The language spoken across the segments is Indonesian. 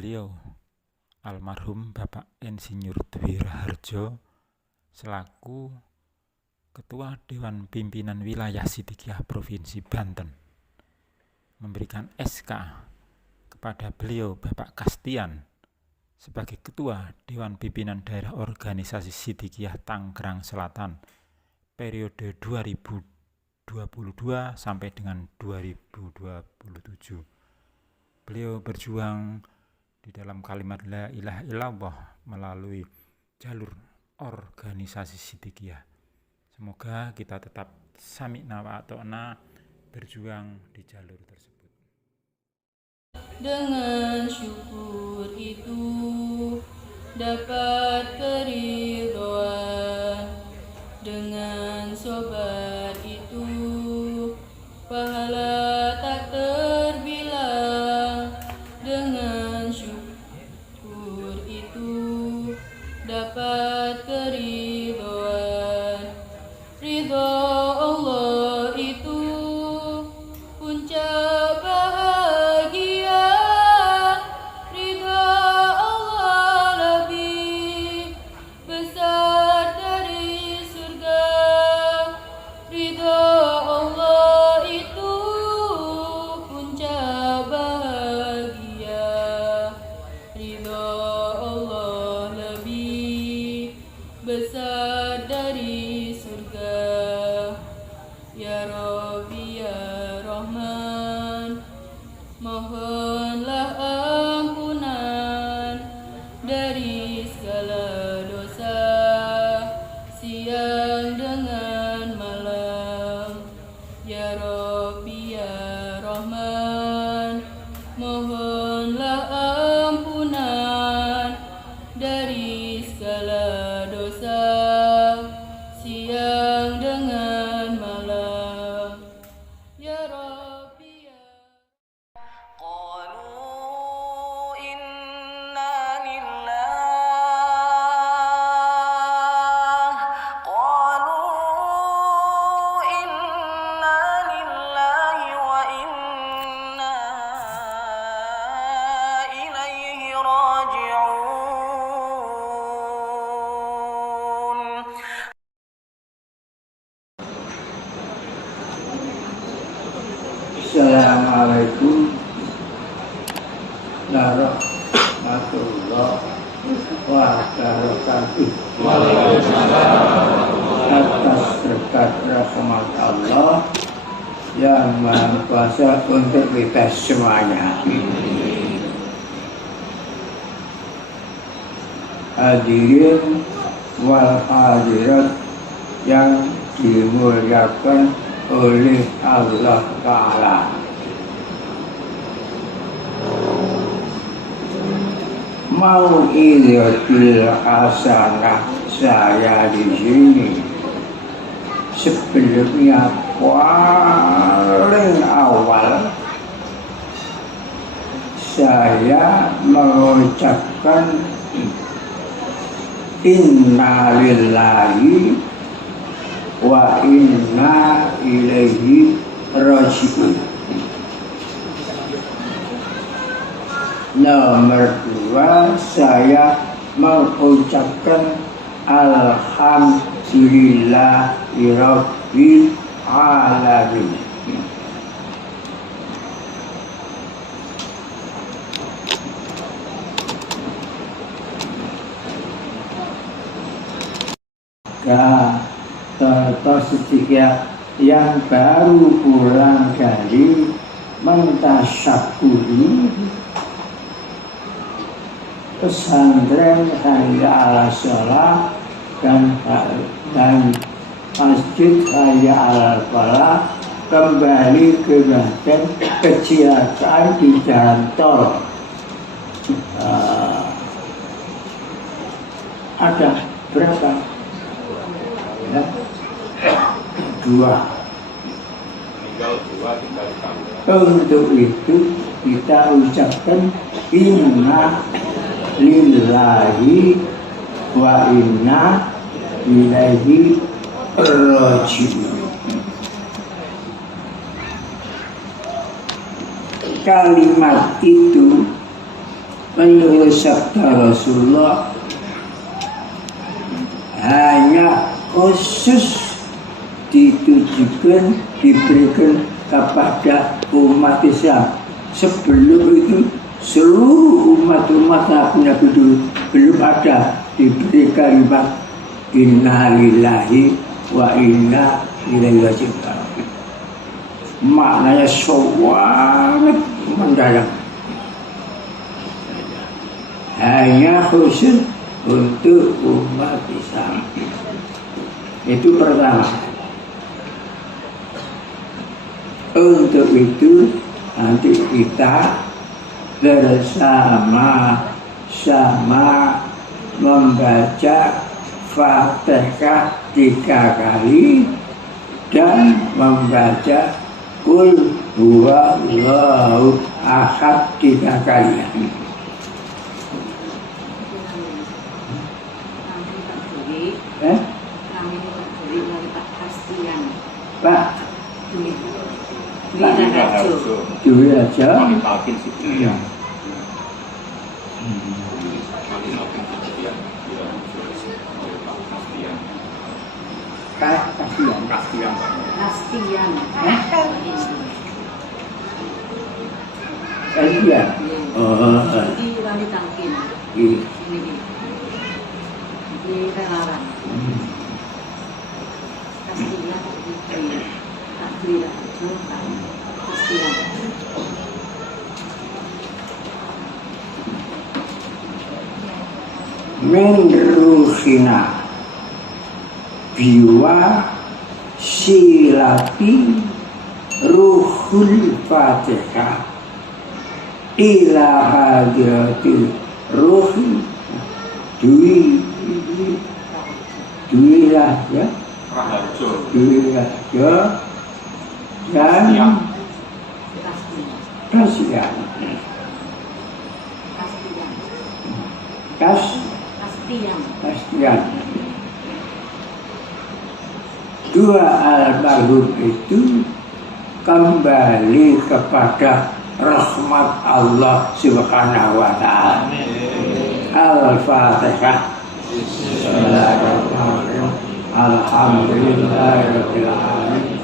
beliau almarhum Bapak Insinyur Dwi Raharjo selaku Ketua Dewan Pimpinan Wilayah Sidikiyah Provinsi Banten memberikan SK kepada beliau Bapak Kastian sebagai Ketua Dewan Pimpinan Daerah Organisasi Sidikiyah Tangerang Selatan periode 2022 sampai dengan 2027. Beliau berjuang di dalam kalimat la ilaha illallah melalui jalur organisasi Sidikiyah. Semoga kita tetap sami'na wa ata'na berjuang di jalur tersebut. Dengan syukur itu dapat keridhaan, dengan sobat itu pahala tak terbilang. Dengan syukur itu dapat keridhaan, ridho Allah itu puncak bahagia. Ridho Allah lebih besar dari surga. Ridho Allah itu puncak bahagia. Ridho Allah lebih besar dari surga. Ya Rabbi ya Rahman, mohonlah ampunan dari segala dosa siang dengan malam. Ya Rabbi ya Rahman, mohonlah ampunan dari segala dosa siang dengan malam. Ya Rabbi ya قالوا إنا لله وإنا إليه راجعون. Assalamualaikum warahmatullahi wabarakatuh. Atas berkat rahmat Allah yang Maha Kuasa untuk kita semuanya. Hadirin wal hadirat yang dimuliakan oleh Allah Ta'ala. Mau'izatul hasanah saya di sini sebelumnya paling awal saya mengucapkan inna lillahi wa inna ilaihi raji'un. Nomor 2, saya mengucapkan alhamdulillahirabbil alamin. Contoh sedikit yang baru pulang dari mentasyakuri pesantren Hayya ala Shalah dan masjid Hayya ala Falah kembali ke badan kecelakaan di jalan tol. Ada berapa? Ya, 2. Untuk itu kita ucapkan inna lillahi wa inna ilaihi raji'un. Kalimat itu menurut sabda Rasulullah hanya khusus ditujukan diberikan kepada umat Islam. Sebelum itu seluruh umat-umat Nabi dulu belum ada diberi kalimat inna lillahi wa inna ilaihi raji'un. Maknanya sangat mendalam. Hanya khusus untuk umat Islam. Itu pertama. Untuk itu nanti kita bersama-sama membaca Fatihah 3 kali dan membaca Qul huwallahu ahad 3 kali. Pak Dwi aja. Kastian. Oh. Min ruhina biwa silati ruhul Fatihah ila hadratil ruhi Dwi lah ya Dwi Raharjo dan Kasian dua almarhum itu kembali kepada rahmat Allah Subhanahu wa ta'ala. Al-Fatihah. Bismillahirrahmanirrahim. Alhamdulillahirabbil alamin.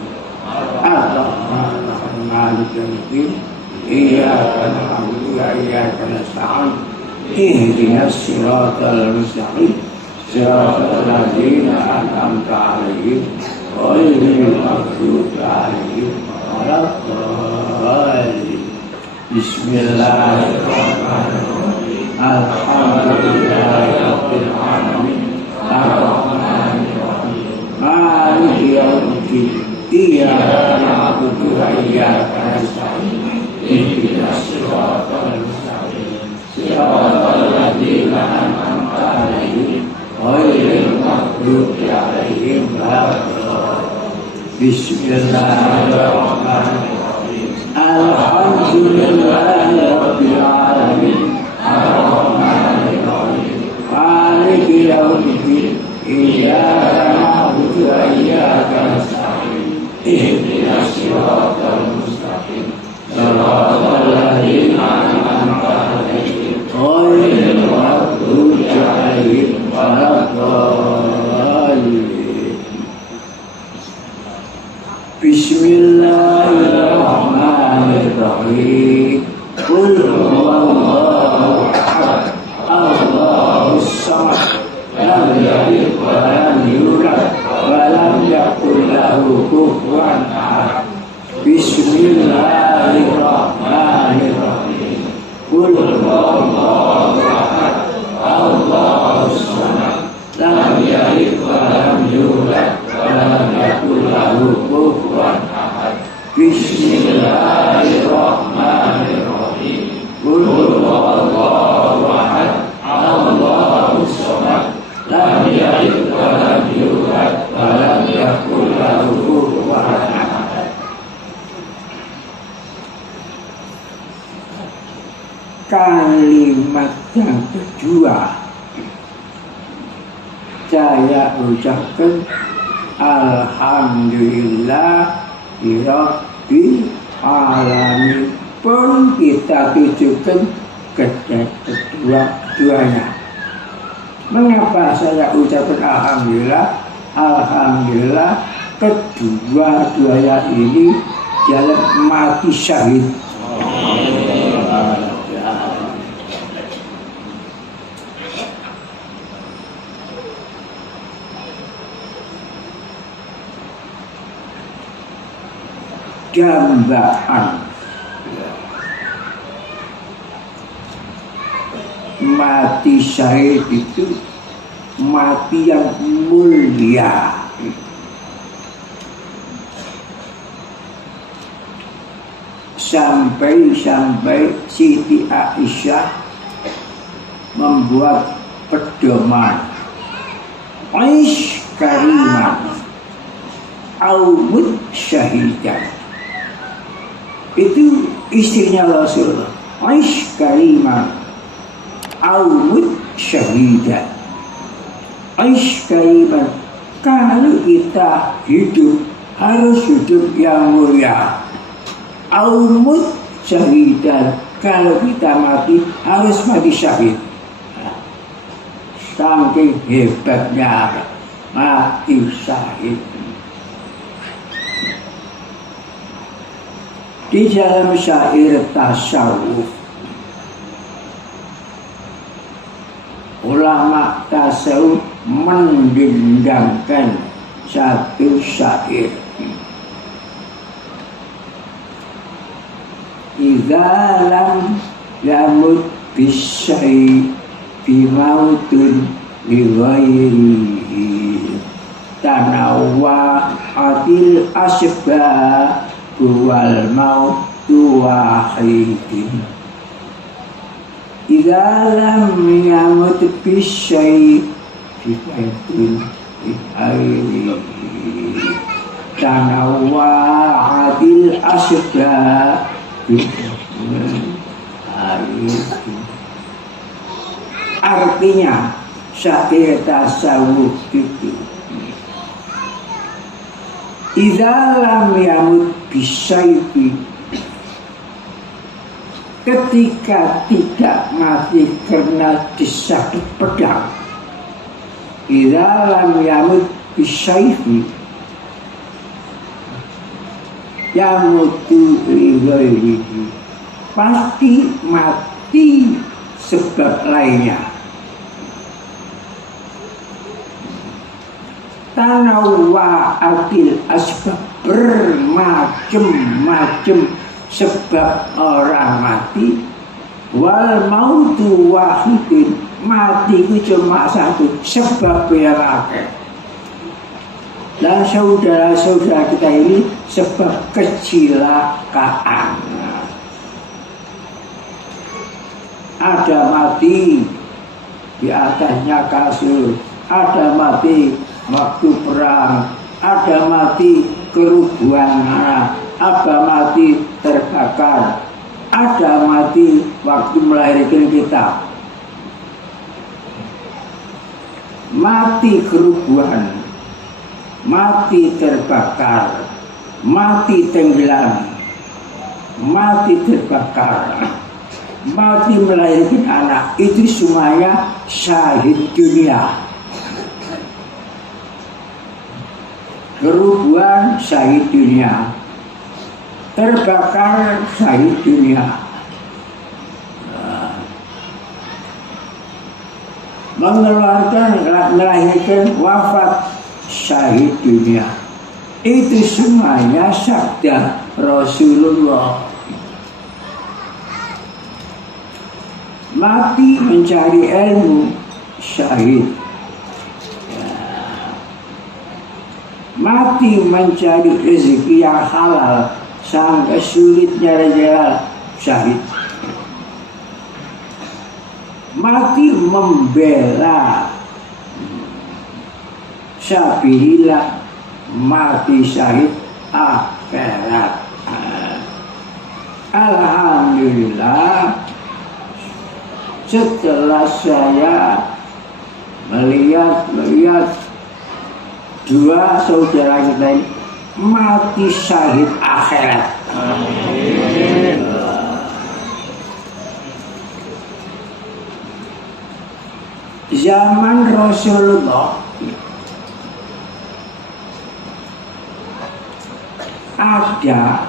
Ar-Rahmanir-Rahim. Maliki yaumiddin. Iyyaka na'budu wa iyyaka nasta'in. Ihdinas siratal mustaqim. Siratal ladzina an'amta 'alaihim ghairil maghdubi 'alaihim waladdallin. Bismillahirrahmanirrahim. Alhamdulillahirabbil alamin. Ar-Rahmanir-Rahim. Maliki yaumiddin. Iyyaka na'budu wa iyyaka nasta'in. Ihdinas siratal mustaqim. Siratal ladzina an'amta 'alaihim ghairil maghdubi 'alaihim waladdallin. Bismillahirrahmanirrahim. Alhamdulillahirabbil alamin. Ar-Rahmanir-Rahim. Maliki yaumiddin. Iyyaka na'budu wa iyyaka nasta'in. Ihdinas siratal mustaqim. Siratal ladzina an'amta 'alaihim ghairil maghdubi 'alaihim waladdallin. Bismillahirrahmanirrahim. Qul huwallahu ahad. Allahus samad. Lam yalid wa lam yulad wa lam yakul lahu kufuwan ahad. Bismillahirrahmanirrahim. Qul huwallahu ahad. Allahus samad. Lam yalid wa lam yulad wa lam yakul lahu kufuwan ahad. Bismillahirrahmanirrahim. Qul huwallahu ahad. Allahus samad. Lam yalid wa lam yulad wa lam yakul lahu kufuwan ahad. Kalimat yang kedua saya ucapkan alhamdulillah rabbil alamin, pun kita tujukan kedua-duanya. Mengapa saya ucapkan alhamdulillah? Alhamdulillah kedua-duanya ini jalan mati syahid. Dambaan mati syahid itu mati yang mulia. Sampai Siti Aisyah membuat pedoman, Aish kariman aumut syahidan. Itu istrinya Rasulullah, Aish kariman aumut syahidan. Aish kariman, kalau kita hidup harus hidup yang mulia. Aumut syahidan, kalau kita mati harus mati syahid. Saking hebatnya mati syahid. Di dalam syair tasawuf, ulama tasawuf mendendangkan satu syair. Idza lam yamut bisyai bimautun lighairihi tanawwa adil asba wal mautu wahidin. Idza lam yamut bisyai bimautun lighairihi tanawwa adil asba. Artinya syair tasawuf itu, idza lam yamut bisyaifi, ketika tidak mati karena disakit pedang. Idza lam yamut bisyaifi yamutu lighairihi, pasti mati sebab lainnya. Tanawwa akil asbab, bermacam-macam sebab orang mati. Wal mautu wahidin, mati itu cuma satu sebab yang akeh. Dan saudara-saudara kita ini sebab kecelakaan. Ada mati di atasnya kasur, ada mati waktu perang, ada mati kerubuhan, ada mati terbakar, ada mati waktu melahirkan kita. Mati kerubuhan, mati terbakar, mati tenggelam, mati terbakar, mati melahirkan anak, itu semuanya syahid dunia. Kerubuhan syahid dunia, terbakar syahid dunia, melahirkan wafat syahid dunia. Itu semuanya sabda Rasulullah. Mati mencari ilmu, syahid. Mati mencari rezeki yang halal sampai sulitnya jalan, syahid. Mati membela sabilillah, mati syahid akhirat. Alhamdulillah, setelah saya melihat dua saudara kita ini mati syahid akhirat. zaman Rasulullah ada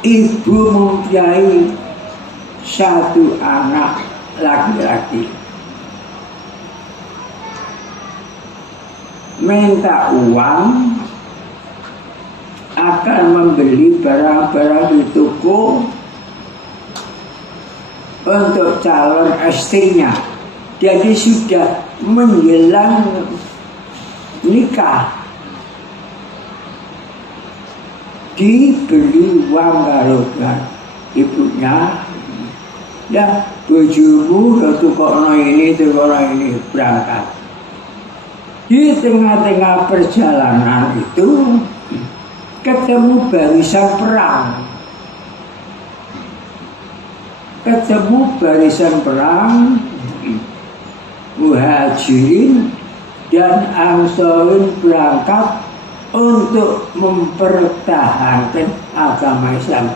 ibu mempunyai satu anak laki-laki, minta uang akan membeli barang-barang di toko untuk calon istrinya. Jadi sudah menjelang nikah, dibeli uang karo ibunya, ya bojomu udah tukokno ini berangkat. Di tengah-tengah perjalanan itu ketemu barisan perang. Muhajirin dan Ansarun berangkat untuk mempertahankan agama Islam.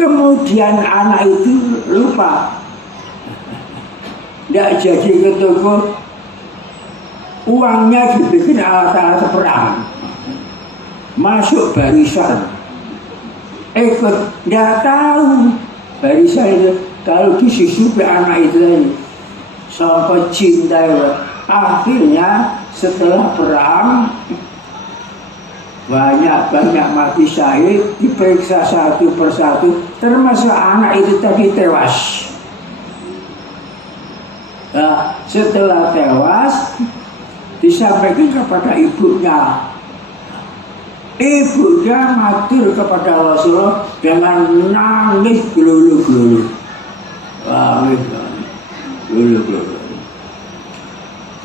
Kemudian anak itu lupa, tidak jadi ke toko, uangnya dibikin alat-alat perang, masuk barisan, ikut, tidak tahu barisan itu kalau disusupi anak itu tadi sampai cinta. Akhirnya setelah perang banyak mati syahid, diperiksa satu persatu, termasuk anak itu tadi tewas. Nah, setelah tewas disampaikan kepada ibunya. Ibunya matur kepada Rasulullah dengan nangis gelulu-gelulu.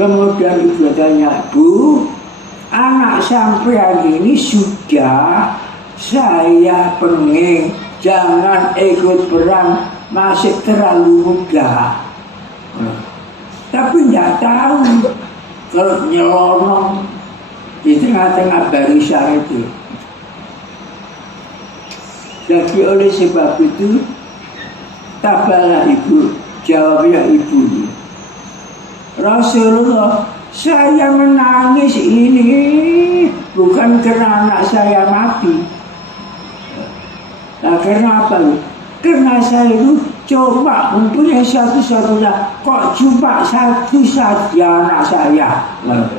Kemudian ibu tanya, "Bu, anak sampean ini sudah saya pengen jangan ikut perang, masih terlalu muda." Tapi tidak tahu kalau nyelonong di tengah-tengah barisan itu. Jadi oleh sebab itu tabahlah ibu, jawabnya ibu, "Rasulullah, saya menangis ini bukan karena anak saya mati. Nah, karena apa? Karena saya itu coba mempunyai satu-satunya, kok cuma satu saja anak saya. Nah,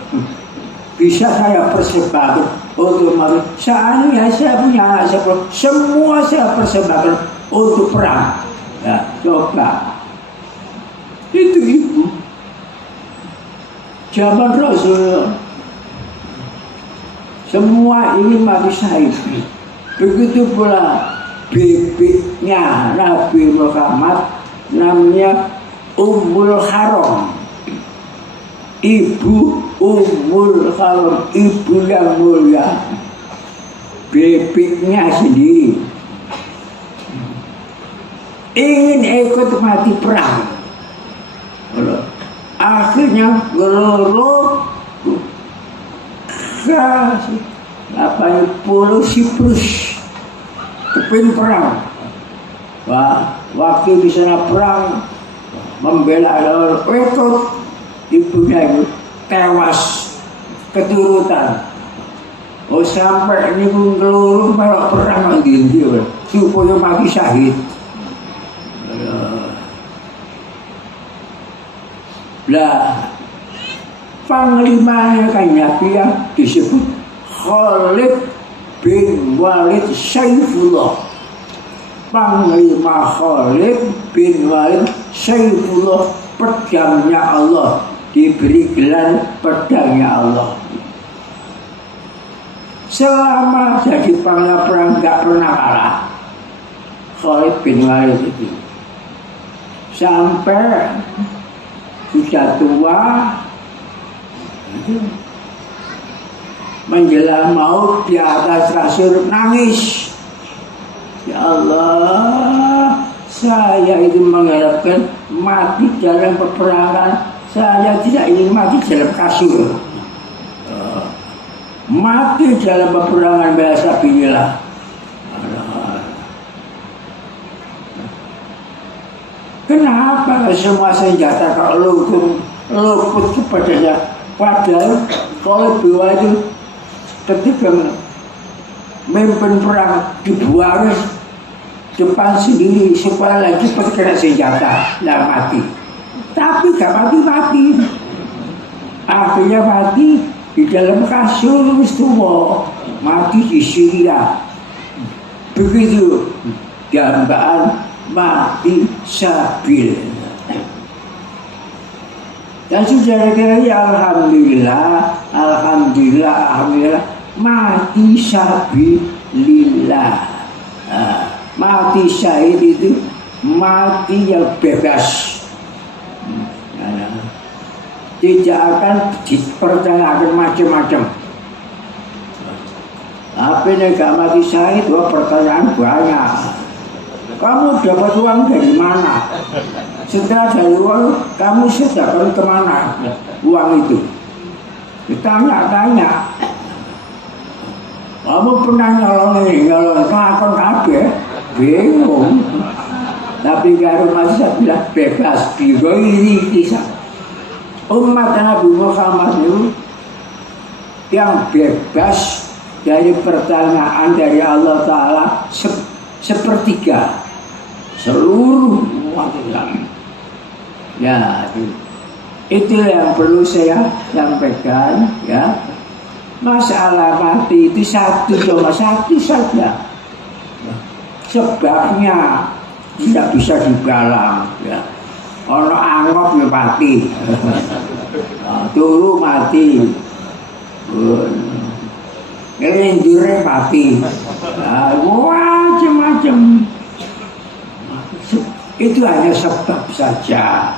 bisa saya persembahkan untuk mati. Seandainya saya punya anak semua saya persembahkan untuk perang. Ya, coba. Itu ibu. Zaman Rasul semua ini mati syahid. Begitu pula bibitnya Nabi Muhammad namanya Ummul Haram. Ibu Ummul Haram, ibu yang mulia. Bibitnya sendiri ingin ikut mati perang. Akhirnya geloro ke Pulau Siprus kepin perang. Wah, waktu di sana perang membela ikut, ibunya itu tewas keturutan. Oh, sampai ini pun geloro melok perang lagi supaya mati syahid. Lah, panglimanya kan Nabi yang disebut Khalid bin Walid Saifullah. Panglima Khalid bin Walid Saifullah, pedangnya Allah, diberi gelar pedangnya Allah. Selama jadi panglima perang gak pernah kalah Khalid bin Walid itu, sampai sudah tua, menjelang maut di atas kasur nangis. Ya Allah, saya itu mengharapkan mati dalam peperangan, saya tidak ingin mati dalam kasur. Mati dalam peperangan bahasa Kenapa semua senjata kok luput kepadanya? Padahal kalau Dewa itu ketika memimpin perang dibuang depan sendiri supaya lagi kena senjata dan mati. Tapi gak mati-mati. Akhirnya mati di dalam kasur tua, mati di Syria. Begitu dambaan mati sabil. Dan sudah kira-kira alhamdulillah mati sabilillah. Mati syahid itu mati yang bebas. Tidak akan dipertanyakan macam-macam. Tapi gak mati syahid, pertanyaan banyak. Kamu dapat uang dari mana? Setelah dari uang, kamu sedekahkan kemana uang itu? Ditanya-tanya. Kamu pernah nyolong ngakon kabeh? Bingung. Tapi kalau masih saya bilang bebas, biro ini kisah. Umat Nabi Muhammad itu yang bebas dari pertanyaan dari Allah Ta'ala sepertiga seluruh umat Islam. Ya, itu yang perlu saya sampaikan. Ya, masalah mati itu satu saja. Sebabnya tidak bisa dibalang. Ya, ono anggap ya mati, turu mati, ngelinjure mati, macam-macam. Itu hanya sebab saja.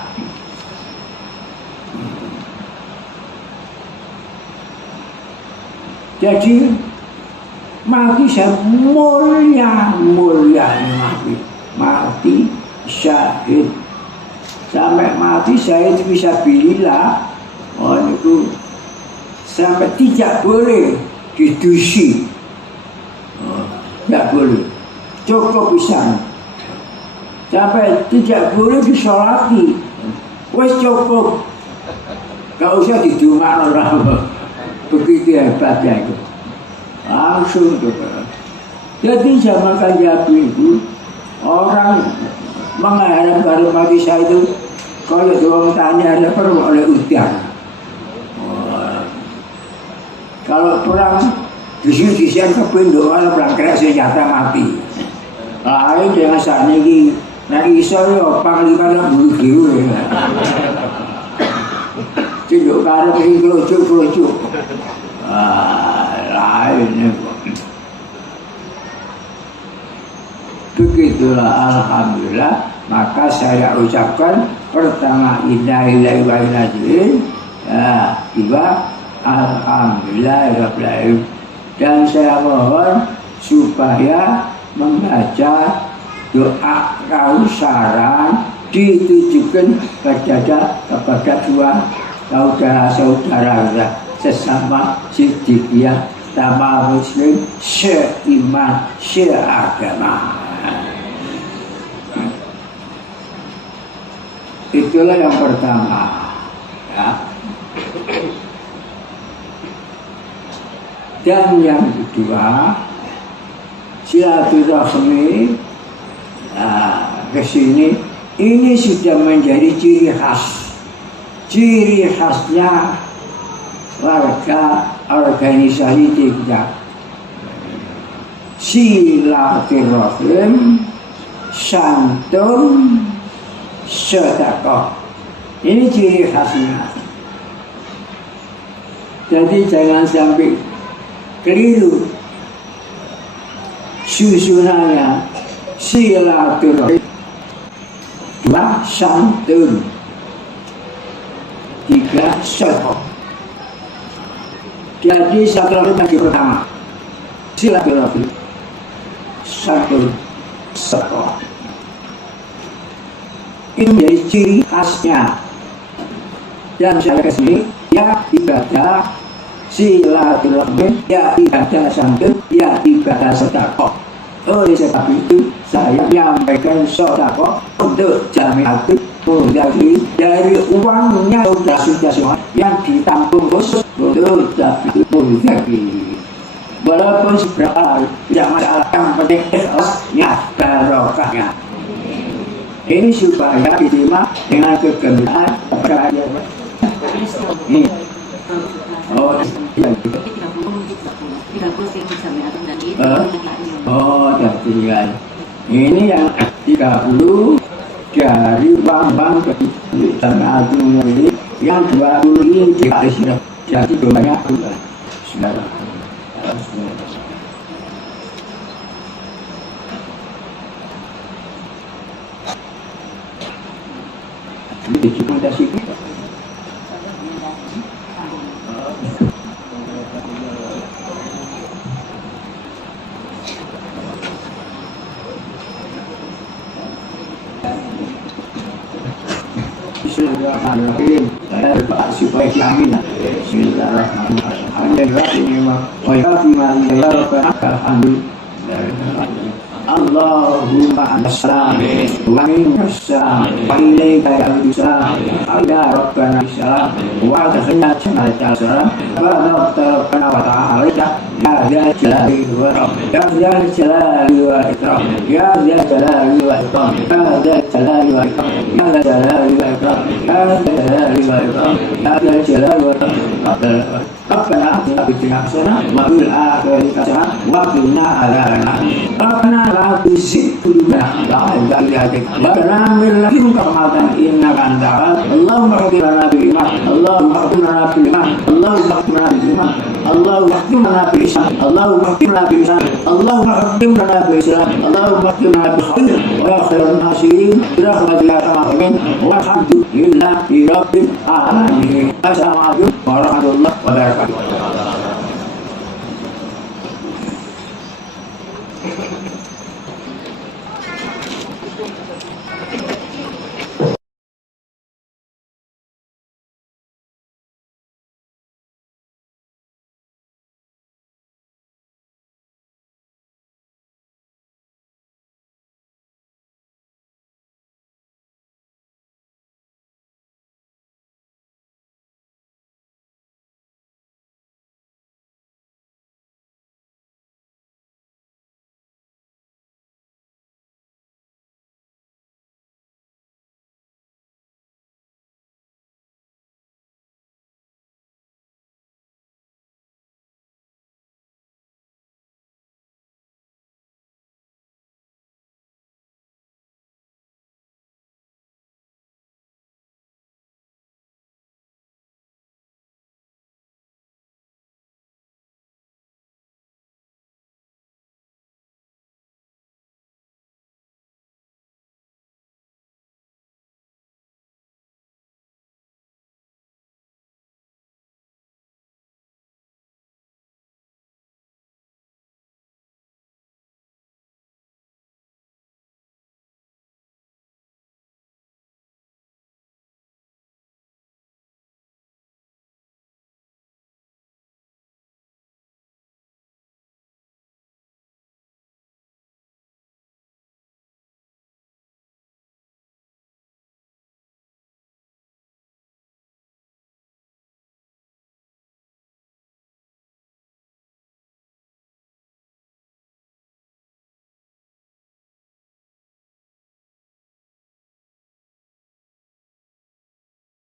Jadi mati saya mulia mati syahid. Sampai mati syahid bisa bila itu sampai tidak boleh didusi, tidak boleh, cukup bisa. Sampai tidak boleh disolati, wes cukup, gak usah didumak orang. Begitu hebatnya itu, langsung gitu. Jadi zaman Kanjeng itu orang mengharap baru mati saya itu kalau orang tanya ada perlu oleh ujian. Kalau perang disian kepindu kalau perang kena senjata mati. Lain dengan saat ini nanti iso yo panglima nak bulu kiu. Tidak ada pergi kelucu. Lainnya. Begitulah alhamdulillah, maka saya ucapkan pertama innalillahi wa inna ilaihi raji'un, alhamdulillah dan saya mohon supaya membaca doa kausaran ditujukan kepada dua saudara sesama siddiqiyah sama muslim seiman seagama. Itulah yang pertama, ya. Dan yang kedua, silaturahmi ke sini ini sudah menjadi ciri khasnya warga organisasi kita. Silaturahim, santun, sedekah. Ini ciri khasnya. Jadi jangan sampai keliru susunannya. Silaturahim, dua santun, tiga sedekah. Jadi silaturahim yang pertama, silaturahim, santun, sedekah. Ini menjadi ciri khasnya. Dan saya kesini ya ibadah silaturahmi, ya ibadah santun, ya ibadah sedekah. Oleh sebab itu saya menyampaikan sedekah untuk jamiatul mudzakin dari uangnya sudah semua yang ditampung khusus untuk jamiatul mudzakin. Walaupun seberapa tidak masalah, yang penting ikhlasnya, barokahnya. Ini supaya diterima dengan kegembiraan percaya. Oh, iya. Oh, tinggal. Ini yang 30 dari bank Jamiatul ini, yang 20 ini dikasih sudah jadi banyak sudah. Ini dokumentasi kita. Bismillahirrahmanirrahim. Saya berdoa supaya kami Bismillahirrahmanirrahim. Allahumma assalam wa minassalam wa ilayka al-salam ala rabbana assalam wa takhina jannata assalam wa rabbana wa ta'ala ya jalali wa ya jalali wa ikram ya jalali wa ikram ya jalali wa ikram ya jalali wa ikram ya jalali wa ikram ya jalali wa ikram Rabbana atina fid dunya hasanah wa fil akhirati hasanah wa qina adzabannar. Rabbana la tuzigh qulubana ba'da idh hadaytana wa hab lana min ladunka rahmatan innaka antal wahhab. Allahumma ighfir lana bil iman, Allahumma ighfir lana bil iman, Allahumma ighfir lana bil iman, Allahumma ighfir lana bil islam, Allahumma ighfir lana bil islam, Allahumma ighfir lana bil islam, Allahumma ighfir lana bil khair wa khairan nasirin bi rahmatika ya arhamar walhamdulillahi rabbil alamin. Assalamualaikum warahmatullahi wabarakatuh.